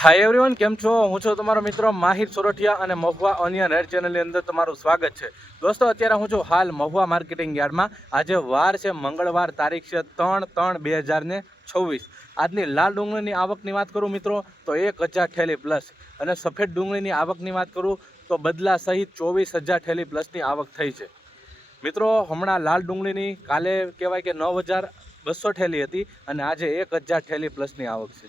Hi everyone, કેમ છો? હું છું તમારો મિત્ર માહિર સોરઠિયા અને મહુવા ઓનિયન હેર ચેનલની અંદર તમારું સ્વાગત છે. દોસ્તો, અત્યારે હું છું હાલ મહુવા માર્કેટિંગ યાર્ડમાં. આજે વાર છે મંગળવાર, તારીખ છે 3/3/2026. આજની લાલ ડુંગળીની આવકની વાત કરું મિત્રો તો 1000 ઠેલી પ્લસ, અને સફેદ ડુંગળીની આવકની વાત કરું તો બદલા સહિત 24,000 ઠેલી પ્લસની આવક થઈ છે. મિત્રો, હમણાં લાલ ડુંગળીની કાલે કહેવાય કે 9,200 ઠેલી હતી અને આજે 1000 ઠેલી પ્લસની આવક છે.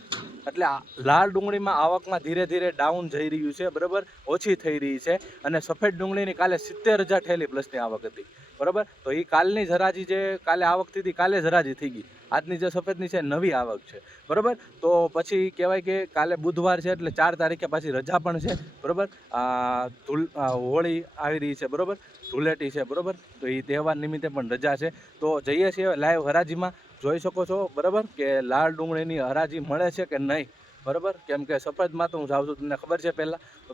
એટલે લાલ ડુંગળીમાં આવકમાં ધીરે ધીરે ડાઉન જઈ રહ્યું છે, બરાબર, ઓછી થઈ રહી છે. અને સફેદ ડુંગળીની કાલે 70,000 ઠેલી પ્લસની આવક હતી, બરાબર. તો એ કાલની હરાજી જે કાલે આવક થઈ હતી, કાલે જ હરાજી થઈ ગઈ. આજની જે સફેદની છે નવી આવક છે, બરાબર. તો પછી કહેવાય કે કાલે બુધવાર છે એટલે 4 તારીખે પાછી રજા પણ છે, બરાબર. હોળી આવી રહી છે, બરાબર, ધૂળેટી છે, બરાબર. તો એ તહેવાર નિમિત્તે પણ રજા છે. તો જઈએ છીએ લાઈવ હરાજીમાં. જોઈ શકો છો, બરાબર, કે લાલ ડુંગળીની હરાજી મળે છે કે નહીં, બરાબર. કેમ કે સફેદમાં તો હું જાઉં છું, તમને ખબર છે.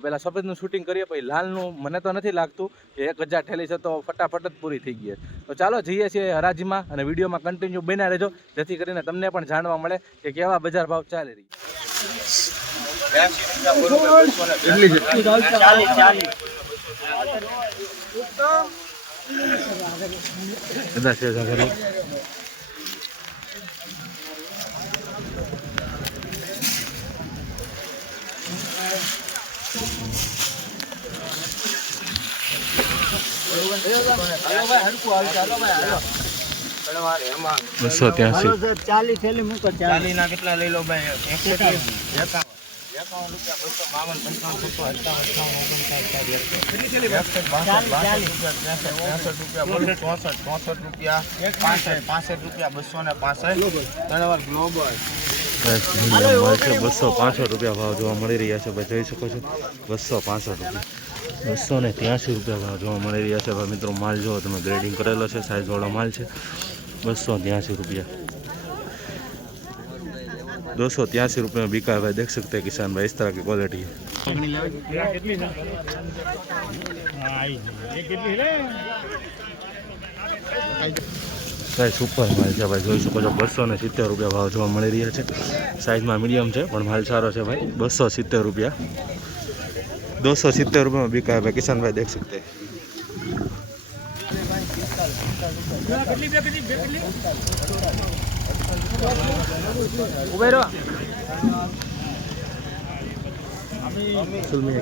પહેલાં સફેદનું શૂટિંગ કરીએ, પછી લાલનું મને તો નથી લાગતું કે 1000 ઠેલી છે તો ફટાફટ જ પૂરી થઈ ગઈ. તો ચાલો જઈએ છીએ હરાજીમાં અને વિડીયોમાં કન્ટિન્યુ બન્યા રહેજો, જેથી કરીને તમને પણ જાણવા મળે કે કેવા બજાર ભાવ ચાલી રહી. બસો 40 થેલી મૂકો. 40 ના કેટલા લઈ લો ભાઈ? 51 રૂપિયા, 265 રૂપિયા ભાવ જોવા મળી રહ્યા છે ભાઈ, જોઈ શકો છો. 265 રૂપિયા, 283 રૂપિયા ભાવ જોવા મળી રહ્યા છે ભાઈ. મિત્રો, માલ જો તમે ગ્રેડિંગ કરેલો છે, સાઇઝવાળો માલ છે. 283 रुपया, 283 रुपये में बिका है भाई. देख सकते हैं किसान भाई, इस तरह की क्वालिटी है. भाई सुपर माल है भाई, જોઈ શકો છો. 270 રૂપિયા ભાવ જોવા મળી રહ્યા છે. સાઇઝમાં મીડિયમ છે પણ માલ સારો છે ભાઈ. 270 રૂપિયા, 270 रुपये में बिका है भाई किसान भाई, देख सकते हैं.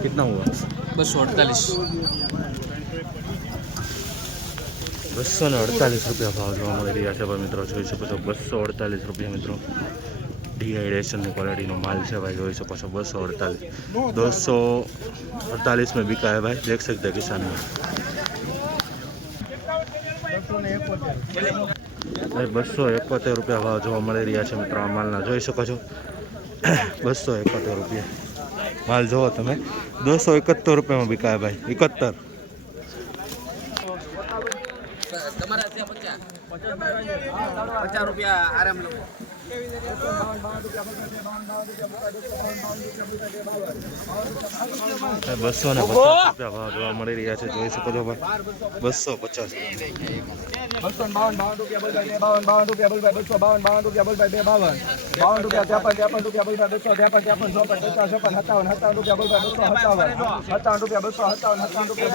कितना हुआ? 248. 248 રૂપિયા ભાવ જોવા મળી રહ્યા છે ભાઈ. મિત્રો, જોઈ શકો છો. 248 રૂપિયા મિત્રો. डिहाइड्रेशन क्वालिटी नो माल है भाई, જોઈ શકો છો. 248 में बिका है भाई, देख सकते हैं किसान में भाई. 271 રૂપિયા ભાવ જોવા મળી રહ્યા છે મિત્રો. આ માલના જોઈ શકો છો. 271 રૂપિયા माल जो તમે. 271 रुपये में बिका है भाई. 71 ₹50 आराम लो. 250 રૂપિયા ભાવ જોવા મળી રહ્યા છે, જોઈ શકો છો ભાઈ. 250 52 રૂપિયા બોલ ભાઈ, 52 રૂપિયા બોલ ભાઈ, 252 રૂપિયા બોલ ભાઈ, 52 રૂપિયા, 53 રૂપિયા બોલ ભાઈ, 253 54 57 રૂપિયા બોલ ભાઈ, 257 રૂપિયા, 257 રૂપિયા,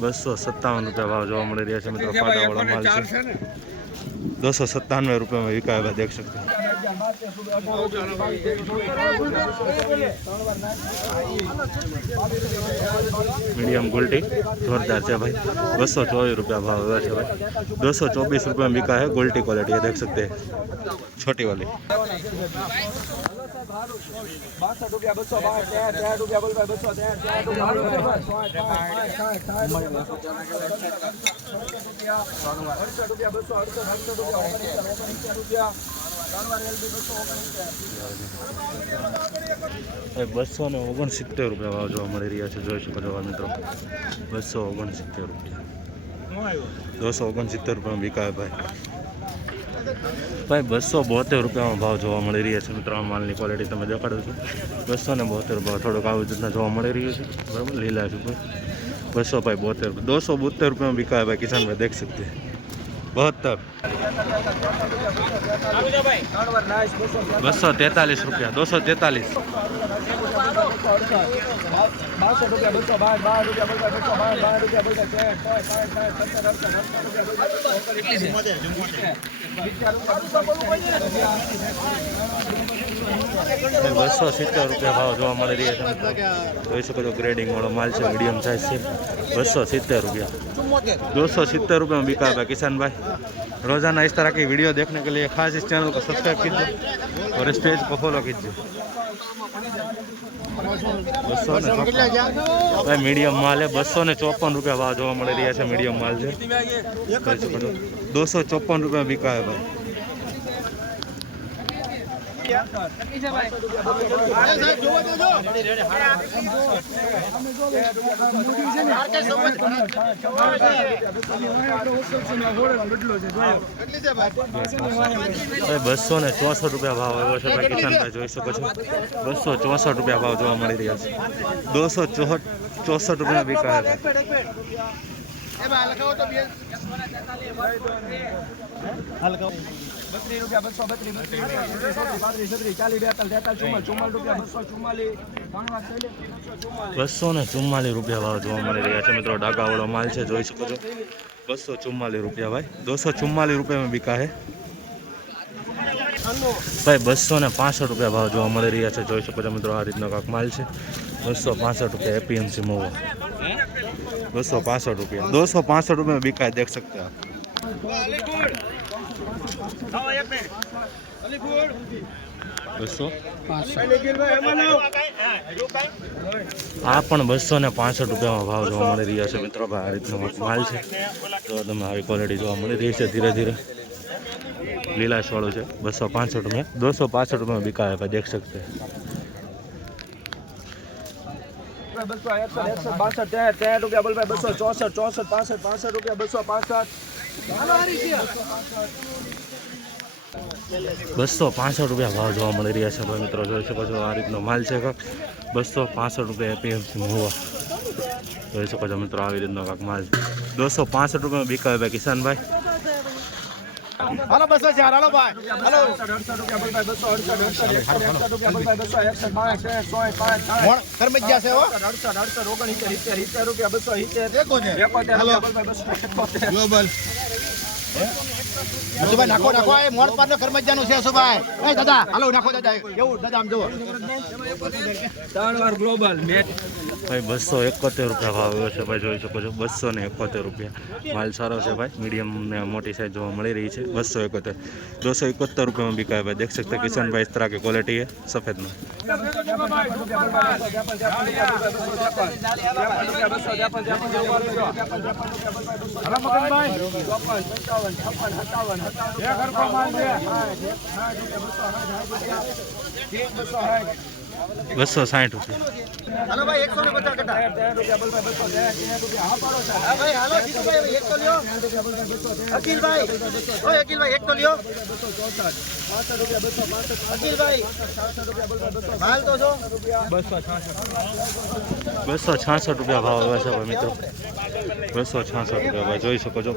257 રૂપિયા ભાવ જોવા મળી રહ્યા છે મિત્રો. પાટાવાળો માલ છે. 297 रुपये में बिका है, देख सकते हैं. मीडियम गोल्टी जोरदार है भाई. 224 रुपया भाव हुआ है भाई. 224 रुपये में बिका है. गोल्टी क्वालिटी है, देख सकते हैं, छोटी वाली. 62 રૂપિયા, 262 રૂપિયા બોલ ભાઈ, 269 રૂપિયા ભાવ જોવા મળી રહ્યા છે, જોઈ શકો છો મિત્રો. 269 રૂપિયા, 269 રૂપિયામાં વિકાય ભાઈ. ભાઈ 272 રૂપિયામાં ભાવ જોવા મળી રહ્યા છે મિત્રો. આ માલની ક્વોલિટી તમે દેખાડો છો. 272 ભાવ થોડોક આવી રીતના જોવા મળી રહ્યો છે, બરાબર. લીલા છે ભાઈ. 272 272 रुपये में बिका है भाई किसान भाई, देख सकते हैं. 72 243 રૂપિયા 243 270 રૂપિયા ભાવ જોવા મળી રહ્યા છે જોઈ શકો છો ગ્રેડિંગ વાળો માલ છે મીડિયમ સાઇઝ છે 270 रुपया 270 रुपये में बिका है किसान भाई। रोजाना इस तरह की वीडियो देखने के लिए खास इस चैनल को सब्सक्राइब कीजिए और इस पेज को फॉलो कीजिए। भाई मीडियम माल है 254 रुपया भाव जोवा मળી રહ્યા છે मीडियम माल છે 254 रुपये में बिका है भाई। बसो ने 64 रुपया भाव આવ્યો છે ભાઈ કિશન ભાઈ જોઈ શકો છો 264 रुपया भाव જોવા મળી રહ્યા છે 264 रुपया बिका है ₹244 भाव જોવા મળી રહ્યા છે મિત્રો ડાગાવાળો માલ છે જોઈ શકો છો 244 रुपया भाई 244 रुपये में बिका है भाई। 265 रुपया भाव જોવા મળી રહ્યા છે જોઈ શકો છો મિત્રો આ રીતનો કાંક માલ છે 265 रुपया एपीएमसी महुआ 265 रुपया 265 रुपये में बिका है देख सकते हैं आप। આ પણ 265 રૂપિયામાં ભાવ જોવા મળી રહ્યા છે મિત્રો આ રીતનો માલ છે તો તમે આવી ક્વોલિટી જોવા મળી રહી છે ધીરે ધીરે લીલાશ વાળું છે 265 रुपये 265 रुपये में बिका है भाई देख सकते हैं। 264 रुपया बोल भाई 264 65 रुपया 265 265 रुपया भाव જોવા મળી રહ્યા છે ભાઈ મિત્રો જોઈ શકો છો આ રીતનો માલ છે કાંક 265 रुपये एपीएमसी महुआ જોઈ શકો છો મિત્રો આવી રીતનો કાંક માલ 265 रुपये में बिका है भाई किसान भाई। हेलो 204 हेलो भाई हेलो 268 रुपया बोल भाई 268 रुपया बोल भाई 261 मोड़ करमज्जा से हो 268 रुपया 270 देखो ने हेलो ग्लोबल સુભાઈ નાખો નાખો એ મોડ પાર નો કર્મજાનું છે સુભાઈ એ દાદા હાલો નાખો દાદા એવું દાદા આમ જુઓ ત્રણ વાર ગ્લોબલ નેટ ભાઈ 271 રૂપિયા ભાવ આવ્યો છે ભાઈ જોઈ શકો છો 271 રૂપિયા માલ સારો છે भाई मीडियम ने मोटी साइज જોવા મળી રહી છે 271 रुपये में बिका है भाई देख सकते हैं किसान भाई इस तरह की क्वालिटी है सफेद में। बसो 60 रुपया हेलो भाई 150 कटा रुपया बोल भाई 210 हाँ पारो हां भाई हेलो जीतू भाई एक तो लियो अकील भाई ओए अकील भाई एक तो लियो 264 रुपया 265 अकील भाई 400 रुपया बोल भाई 200 माल तो जो 266 रुपया भाव આવ્યો છે ભાઈ મિત્રો 266 रुपया भाई જોઈ શકો છો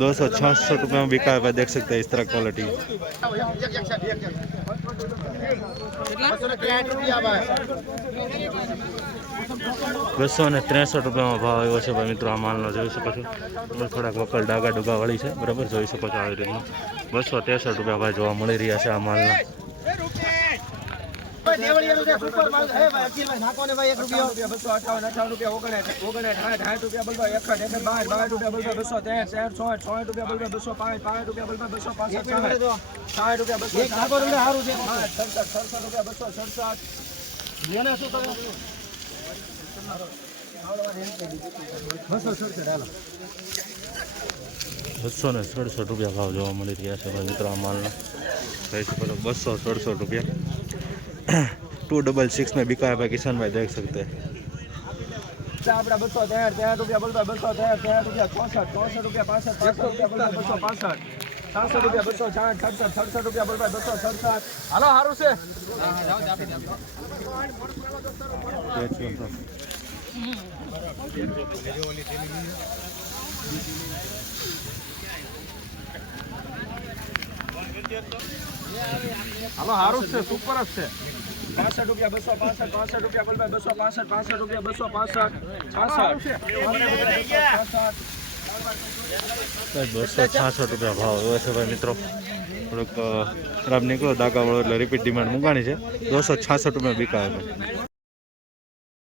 266 रुपये में बिका है भाई देख सकते हैं इस तरह क्वालिटी 263 रुपया भाई 263 રૂપિયામાં ભાવ આવ્યો છે ભાઈ મિત્રો આ માલનો જોઈ શકો છો થોડાક વકલ ડાગા ડુગાવાળી છે બરાબર જોઈ શકો છો આવી રીતનું 263 રૂપિયા ભાઈ જોવા મળી રહ્યા છે આ માલના। દેવળિયાનું જે સુપર માલ હે ભાઈ અકીલ ભાઈ નાખો ને ભાઈ 1 રૂપિયો 258 રૂપિયા 59 રૂપિયા બોલ ભાઈ 61 62 રૂપિયા બોલ ભાઈ 213 60 રૂપિયા બોલ ભાઈ 205 રૂપિયા બોલ ભાઈ 265 60 રૂપિયા 200 એક નાખો ને સારું છે 67 રૂપિયા 267 લેને શું કરે 267 રૂપિયા ભાવ જોવા મળી રહ્યા છે ભાઈ મિત્રો આ માલના કહી શકો છો 267 રૂપિયા 266 में बिका है भाई किसान भाई देख सकते हैं। આપડા 213 રૂપિયા બોલ ભાઈ 213 રૂપિયા 64 રૂપિયા 65 રૂપિયા બોલ ભાઈ 265 700 રૂપિયા 260 67 રૂપિયા બોલ ભાઈ 267 હાલો સારું છે હાલો સારું જ છે, સુપર જ છે. 65 રૂપિયા 265, 65 રૂપિયા બોલભાઈ 265, 65 રૂપિયા 266 રૂપિયા ભાવ એવો છે ભાઈ મિત્રો. થોડુંક ખરાબ નીકળો દાગાવાળો એટલે રિપીટ ડિમાન્ડ મૂકાણી છે. 266 રૂપિયા બીકાય છે.